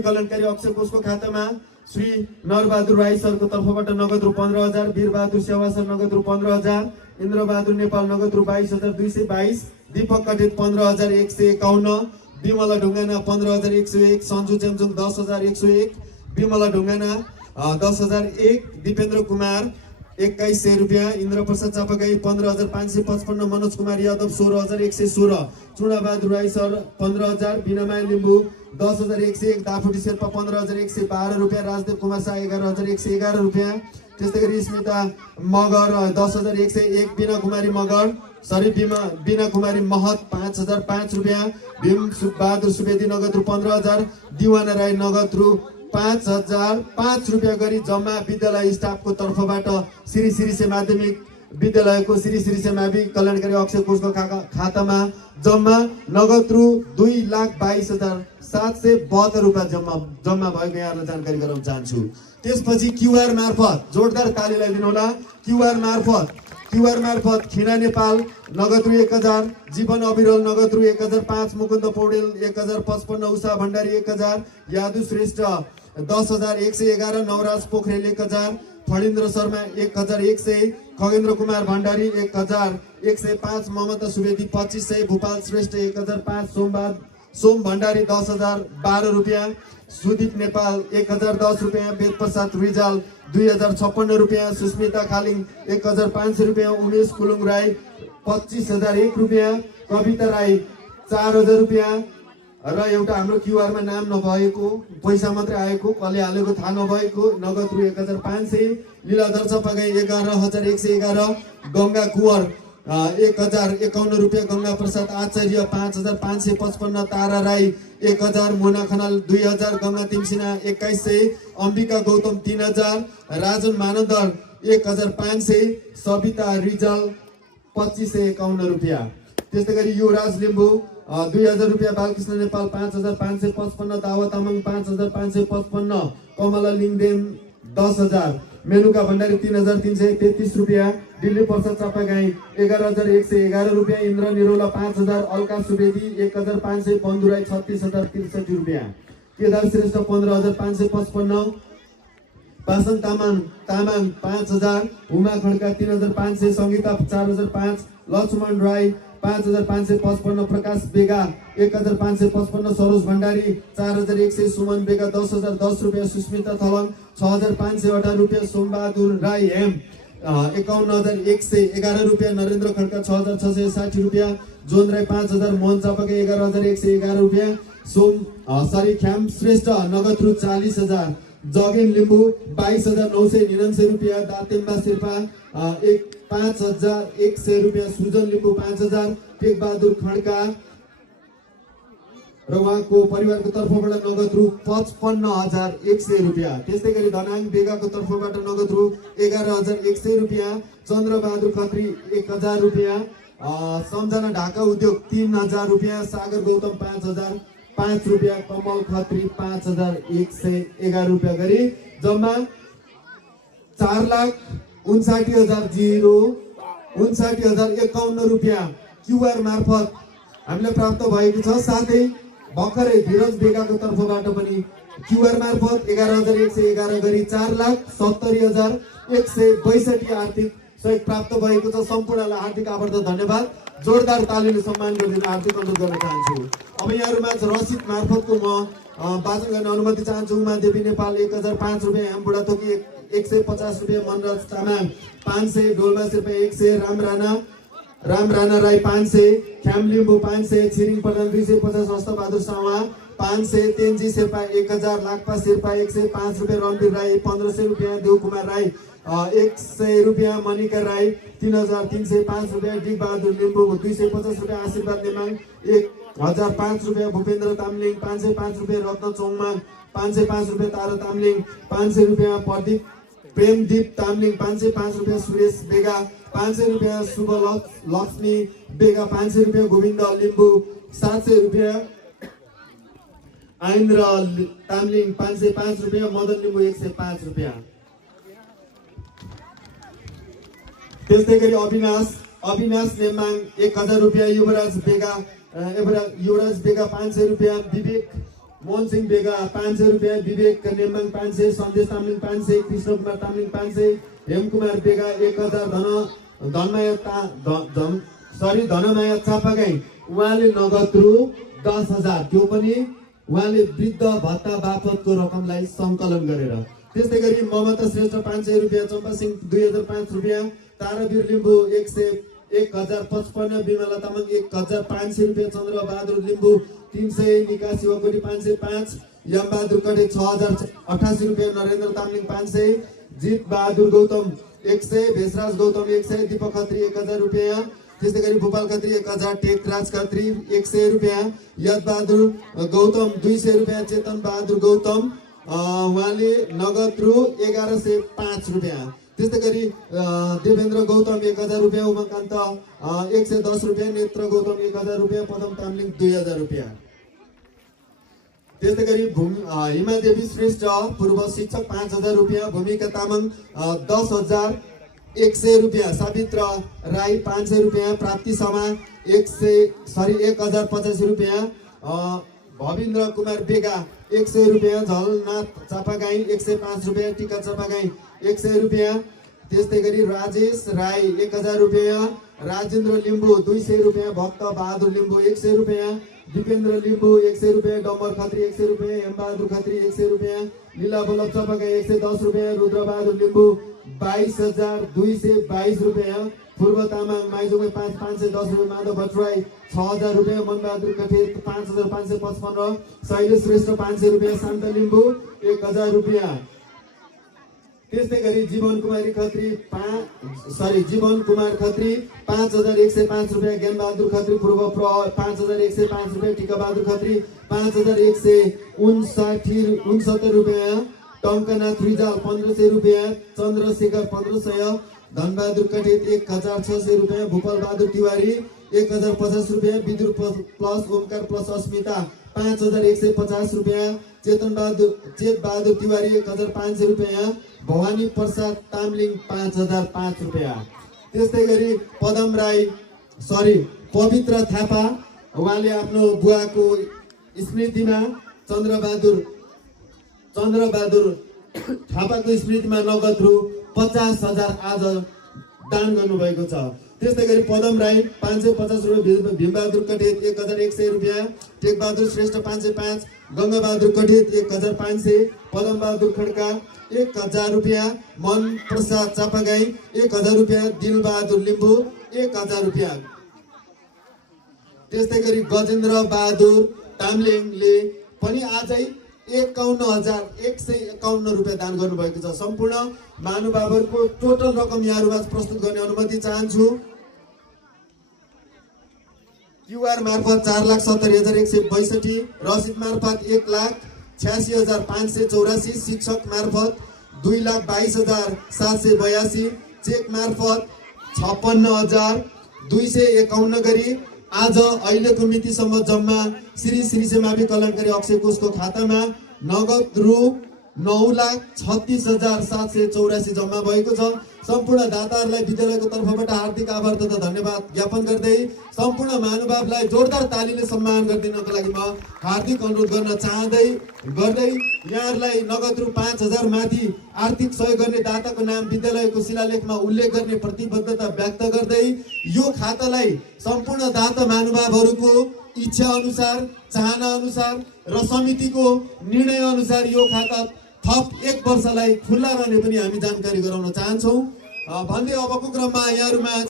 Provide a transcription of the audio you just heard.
कल्याणकारी अक्षय कोषको खातामा श्री नरबहादुर राई सरको तर्फबाट नगद रु 15,000, वीरबहादुर सेवा सर नगद रु 15,000, इन्द्रबहादुर नेपाल नगद रु 22,222, दीपक कटेत 15,151, विमला ढुङ्गाना 15,101, सञ्जु चेम्चुङ 10,101, विमला ढुङ्गाना 10,001, दिपेन्द्र कुमार 2,100 रुपियाँ, इन्द्र प्रसाद चापागाई 15,555, मनोज कुमार यादव 16,116, चुडाबहादुर राई सर 15,000, बिनामाया लिम्बू 10,101, दाफुटी शेर्पा 15,112 रुपियाँ, राजदेव कुमार शाह 11,111 रुपियाँ, त्यस्तै गरी स्मिता मगर 10,101, बिना कुमारी मगर बिना कुमारी महत 5,005 रुपियाँ, भीम बहादुर सुवेदी नगद रु 15,000, दिवाना राई नगद रु 5,005 रुपियाँ गरी जम्मा विद्यालय स्टाफको तर्फबाट श्री श्रीसे माध्यमिक विद्यालयको श्री श्रीसे मावि कल्याणकारी अक्षय कोषको खातामा जम्मा नगद रु 2,22,772 रुपियाँ जम्मा भएको यहाँलाई जानकारी गराउन चाहन्छु। त्यसपछि क्युआर मार्फत जोरदार तालीलाई दिनुहोला। क्युआर मार्फत खिना नेपाल नगद रु 1,000, जीवन अविरल नगद रु 1,005, मुकुन्द पौडेल 1,055, उषा भण्डारी 1,000, यादु श्रेष्ठ 10,111, नवराज पोखरेल 1,000, फणिन्द्र शर्मा 1,100, खगेन्द्र कुमार भण्डारी 1,105, ममता सुवेदी 2,500, भूपाल श्रेष्ठ 1,005, सोम भण्डारी 10,012 रुपियाँ, सुदीप नेपाल 1,010 रुपियाँ, वेद प्रसाद रिजाल 2,056 रुपियाँ, सुस्मिता खालिङ 1,500 रुपियाँ, उमेश कुलुङ राई 25,001 रुपियाँ, कविता राई 4,000 रुपियाँ र एउटा हाम्रो क्युआरमा नाम नभएको पैसा मात्रै आएको कसले हालेको थाहा नभएको नगद रु 1,500, लीलाधर चपागाई 11,111, गङ्गा कुवर 1,051 रुपियाँ, गङ्गा प्रसाद आचार्य 5,555, तारा राई 1,000, मोना खनाल 2,000, गङ्गा तिमसिना 2,100, अम्बिका गौतम 3,000, राजन मानन्दर 1,500, सविता रिजाल 2,551 रुपियाँ। त्यस्तै गरी युवराज लिम्बू 2,000 रुपियाँ, बालकृष्ण नेपाल 5,555, दावा तामाङ 5,555, कमला लिङदेन 10,000, मेनुका भण्डारी 3,333 रुपियाँ, दिल्ली प्रसाद चापागाई 11,111 रुपियाँ, इन्द्र निरौला 5,000, अलका सुवेदी 1,500, बन्धुराई 36,063 रुपियाँ, केदार श्रेष्ठ 15,555, पासन तामाङ 5,000, उमा खड्का 3,500, सङ्गीता 4,005, लक्ष्मण राई 5,555, प्रकाश बेगा 1,555, सरोज भण्डारी 4,100, सुमन बेगा 10,010 रुपियाँ, सुस्मिता थलङ 6,518 रुपियाँ, सोमबहादुर राई हेम 51,111 रुपियाँ, नरेन्द्र खड्का 6,660 रुपियाँ, जोन राई 5,000, मोहन चापाका 11,111 रुपियाँ, ख्याम श्रेष्ठ नगद रु 40,000, जगेन लिम्बू 22,999 रुपियाँ, दातेम्बा शेर्पा 5,100 रुपियाँ, सुजन लिम्बू 5,000, टेकबहादुर खड्का र उहाँको परिवारको तर्फबाट नगद रु 55,100 रुपियाँ। त्यस्तै गरी धनाङ बेगाको तर्फबाट नगद रु 11,100 रुपियाँ, चन्द्रबहादुर खत्री 1,000 रुपियाँ, सम्झना ढाका उद्योग 3,000 रुपियाँ, सागर गौतम 5,005 रुपियाँ, कमल खत्री 5,111 रुपियाँ गरी जम्मा 4,59,051 रुपियाँ क्युआर मार्फत हामीलाई प्राप्त भएको छ। साथै भर्खरै धीरज बेगाको तर्फबाट पनि क्युआर मार्फत 11,111 गरी 4,70,162 आर्थिक सहयोग प्राप्त भएको छ। सम्पूर्णलाई हार्दिक आभार र धन्यवाद। जोरदार तालीले सम्मान गरिदिन हार्दिक अनुरोध गर्न चाहन्छु। अब यहाँहरुमा रसिद मार्फतको म वाचन गर्न अनुमति चाहन्छु। उमा देवी नेपाल 1,005 रुपियाँ, हेम बुढाथोकी 150 रुपियाँ, मनराज तामाङ 500, डोलमा शेर्पा 100, राम राणा राई 500, ख्याम लिम्बू 500, छिरिङ प्रधान 250, हस्तबहादुर सावा 500, तेन्जी शेर्पा 1,000, लाक्पा शेर्पा 105 रुपियाँ, रणवीर राई 1,500 रुपियाँ, देवकुमार राई 100 रुपियाँ, मनिका राई 3,305 रुपियाँ, डिक बहादुर लिम्बू 250 रुपियाँ, आशीर्वाद नेमाङ 1,005 रुपियाँ, भूपेन्द्र तामलिङ 505 रुपियाँ, रत्न चौङमा 505 रुपियाँ, तारा तामलिङ 500 रुपियाँ, प्रदीप प्रेमदीप तामलिङ 505 रुपियाँ, सुरेश बेगा 500 रुपियाँ, शुभ लक्ष्मी बेगा 500 रुपियाँ, गोविन्द लिम्बू 700 रुपियाँ, आइन्द्र तामलिङ 505 रुपियाँ, मदन लिम्बू 105 रुपियाँ। त्यस्तै गरी अविनाश नेमाङ 1,000 रुपियाँ, युवराज बेगा 500 रुपियाँ, विवेक मोहन सिंह बेगा 500 रुपियाँ, विवेक नेम्बाङ 500, सन्देश तामलिङ 500, कृष्ण कुमार तामलिङ 500, हेमकुमार बेगा 1000, धनमाया चापागाई उहाँले नगद रु 10,000, त्यो पनि उहाँले वृद्ध भत्ता बापतको रकमलाई सङ्कलन गरेर। त्यस्तै गरी ममता श्रेष्ठ 500 रुपियाँ, चम्पा सिंह 2005 रुपियाँ, तारावीर लिम्बू 1055, बिमला तामाङ 1500 रुपियाँ, चन्द्र बहादुर लिम्बू 300, निका शिवकोटी 505, यमबहादुर कटे 6088 रुपियाँ, नरेन्द्र तामलिङ 500, जित बहादुर गौतम 100, भेषराज गौतम 100, दीपक खत्री 1000 रुपियाँ, त्यस्तै गरी भूपाल खत्री 1000, टेकराज खत्री 100 रुपियाँ, यद बहादुर गौतम 200 रुपियाँ, चेतन बहादुर गौतम उहाँले नगद रु 1105 रुपियाँ। त्यस्तै गरी देवेन्द्र गौतम 1000 रुपियाँ, उमाकान्त 110 रुपियाँ, नेत्र गौतम 1000 रुपियाँ, पदम तामलिङ 2000 रुपियाँ। त्यस्तै गरी हिमादेवी श्रेष्ठ पूर्व शिक्षक 5000 रुपियाँ, भूमिका तामाङ 10,100 रुपियाँ, सावित्र राई 500 रुपियाँ, प्राप्ति शर्मा 1085 रुपियाँ, भविन्द्र कुमार बेगा 100 रुपियाँ, झलनाथ चापागाई 105 रुपियाँ, टिका चापागाई 100 रुपियाँ। त्यस्तै गरी राजेश राई 1000 रुपियाँ, राजेन्द्र लिम्बू 200 रुपियाँ, भक्त बहादुर लिम्बू 100 रुपियाँ, दिपेन्द्र लिम्बू 100 रुपियाँ, डम्बर खत्री 100 रुपियाँ, हेमबहादुर खत्री 100 रुपियाँ, लीला बल्लभ चापागाई 110 रुपियाँ, रुद्र बहादुर लिम्बू 22,222 रुपियाँ, पूर्व तामाङ माइजोङे 510 रुपियाँ, माधव भट्टराई 6000 रुपियाँ, मनबहादुर कठे 5555, शैलेश श्रेष्ठ 500 रुपियाँ, शान्त लिम्बू 1000 रुपियाँ। त्यस्तै गरी जीवन कुमार खत्री 5105 रुपियाँ, ज्ञान बहादुर खत्री पूर्व 5105 रुपियाँ, टिका बहादुर खत्री 5169 रुपियाँ, टङ्कनाथ रिजाल 1500 रुपियाँ, चन्द्रशेखर 1500, धनबहादुर कटेत 1600 रुपियाँ, भूपाल बहादुर तिवारी 1050 रुपियाँ, विदुर प्लस ओमकार प्लस अस्मिता 5150 रुपियाँ, चेत बहादुर तिवारी 1500 रुपियाँ, भवानी प्रसाद तामलिङ 5005 रुपियाँ। त्यस्तै गरी पवित्र थापा उहाँले आफ्नो बुवाको स्मृतिमा चन्द्रबहादुर थापाको स्मृतिमा नगद रु 50,000 आज दान गर्नुभएको छ। त्यस्तै गरी पदम राई 550 रुपियाँ, भीमबहादुर कटेत 1100 रुपियाँ, टेकबहादुर श्रेष्ठ 505, गङ्गाबहादुर कटेत 1500, पदम बहादुर खड्का 1000 रुपियाँ, मन प्रसाद चापागाई 1000 रुपियाँ, दिलबहादुर लिम्बू 1000 रुपियाँ। त्यस्तै गरी गजेन्द्र बहादुर तामलिङले पनि आजै 51,151 रुपियाँ दान गर्नुभएको छ। सम्पूर्ण महानुभावहरूको टोटल रकम यहाँहरूमा प्रस्तुत गर्ने अनुमति चाहन्छु। क्युआर मार्फत 4,70,162, रसिद मार्फत 1,86,584, शिक्षक मार्फत 2,22,782, चेक मार्फत 56,251 गरी आज अहिलेको मितिसम्म जम्मा श्री सेमावी कल्याणकारी अक्षय कोषको खातामा नगद रु 9,36,784 जम्मा भएको छ। सम्पूर्ण दाताहरूलाई विद्यालयको तर्फबाट हार्दिक आभार तथा धन्यवाद ज्ञापन गर्दै सम्पूर्ण महानुभावलाई जोरदार तालीले सम्मान गरिदिनको लागि म हार्दिक अनुरोध गर्न गर्दै यहाँहरूलाई नगद रु 5,000 माथि आर्थिक सहयोग गर्ने दाताको नाम विद्यालयको शिलालेखमा उल्लेख गर्ने प्रतिबद्धता व्यक्त गर्दै यो खातालाई सम्पूर्ण दाता महानुभावहरूको इच्छा अनुसार, चाहना अनुसार र समितिको निर्णय अनुसार यो खाता थप 1 वर्षलाई खुल्ला रहने पनि हामी जानकारी गराउन चाहन्छौँ। भन्दै अबको क्रममा यहाँहरूमा